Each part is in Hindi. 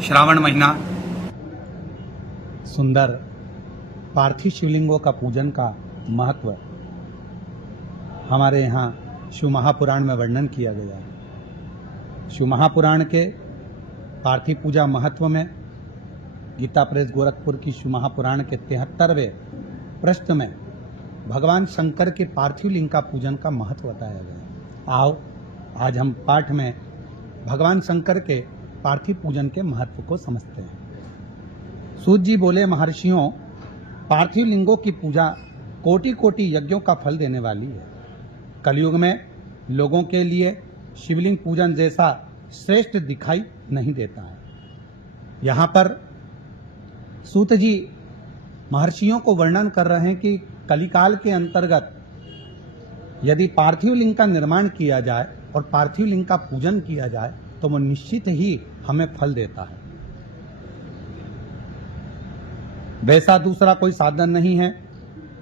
श्रावण महीना। सुंदर पार्थिव शिवलिंगों का पूजन का महत्व हमारे यहाँ शिव महापुराण में वर्णन किया गया है। शिव महापुराण के पार्थिव पूजा महत्व में गीता प्रेस गोरखपुर की शिव महापुराण के 73वें पृष्ठ में भगवान शंकर के पार्थिव लिंग का पूजन का महत्व बताया गया है। आओ आज हम पाठ में भगवान शंकर के पार्थिव पूजन के महत्व को समझते हैं। सूत जी बोले, महर्षियों, पार्थिव लिंगों की पूजा कोटि कोटि यज्ञों का फल देने वाली है। कलयुग में लोगों के लिए शिवलिंग पूजन जैसा श्रेष्ठ दिखाई नहीं देता है। यहाँ पर सूत जी महर्षियों को वर्णन कर रहे हैं कि कलिकाल के अंतर्गत यदि पार्थिव लिंग का निर्माण किया जाए और पार्थिव लिंग का पूजन किया जाए तो वो निश्चित ही हमें फल देता है। वैसा दूसरा कोई साधन नहीं है।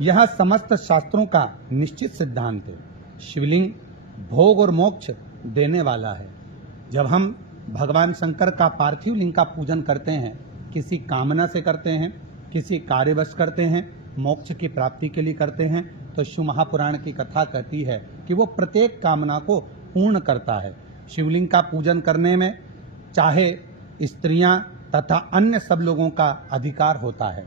यह समस्त शास्त्रों का निश्चित सिद्धांत है। शिवलिंग भोग और मोक्ष देने वाला है। जब हम भगवान शंकर का पार्थिव लिंग का पूजन करते हैं, किसी कामना से करते हैं, किसी कार्यवश करते हैं, मोक्ष की प्राप्ति के लिए करते हैं, तो शिव महापुराण की कथा कहती है कि वो प्रत्येक कामना को पूर्ण करता है। शिवलिंग का पूजन करने में चाहे स्त्रियां तथा अन्य सब लोगों का अधिकार होता है।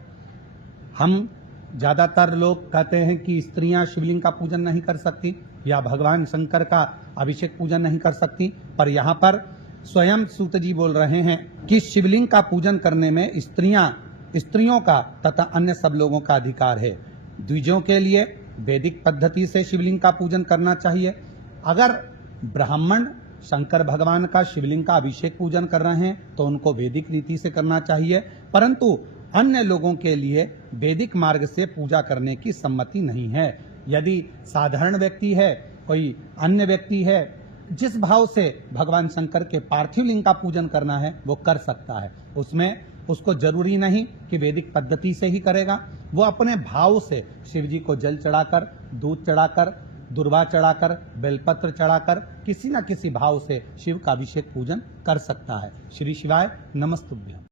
हम ज्यादातर लोग कहते हैं कि स्त्रियां शिवलिंग का पूजन नहीं कर सकती या भगवान शंकर का अभिषेक पूजन नहीं कर सकती, पर यहाँ पर स्वयं सूत जी बोल रहे हैं कि शिवलिंग का पूजन करने में स्त्रियों का तथा अन्य सब लोगों का अधिकार है। द्विजों के लिए वैदिक पद्धति से शिवलिंग का पूजन करना चाहिए। अगर ब्राह्मण शंकर भगवान का शिवलिंग का अभिषेक पूजन कर रहे हैं तो उनको वैदिक रीति से करना चाहिए, परंतु अन्य लोगों के लिए वैदिक मार्ग से पूजा करने की सम्मति नहीं है। यदि साधारण व्यक्ति है, कोई अन्य व्यक्ति है, जिस भाव से भगवान शंकर के पार्थिव लिंग का पूजन करना है वो कर सकता है। उसमें उसको जरूरी नहीं कि वैदिक पद्धति से ही करेगा। वो अपने भाव से शिव जी को जल चढ़ाकर, दूध चढ़ाकर, दुर्वा चढ़ाकर, बेलपत्र चढ़ाकर किसी न किसी भाव से शिव का अभिषेक पूजन कर सकता है। श्री शिवाय नमस्तुभ्यं।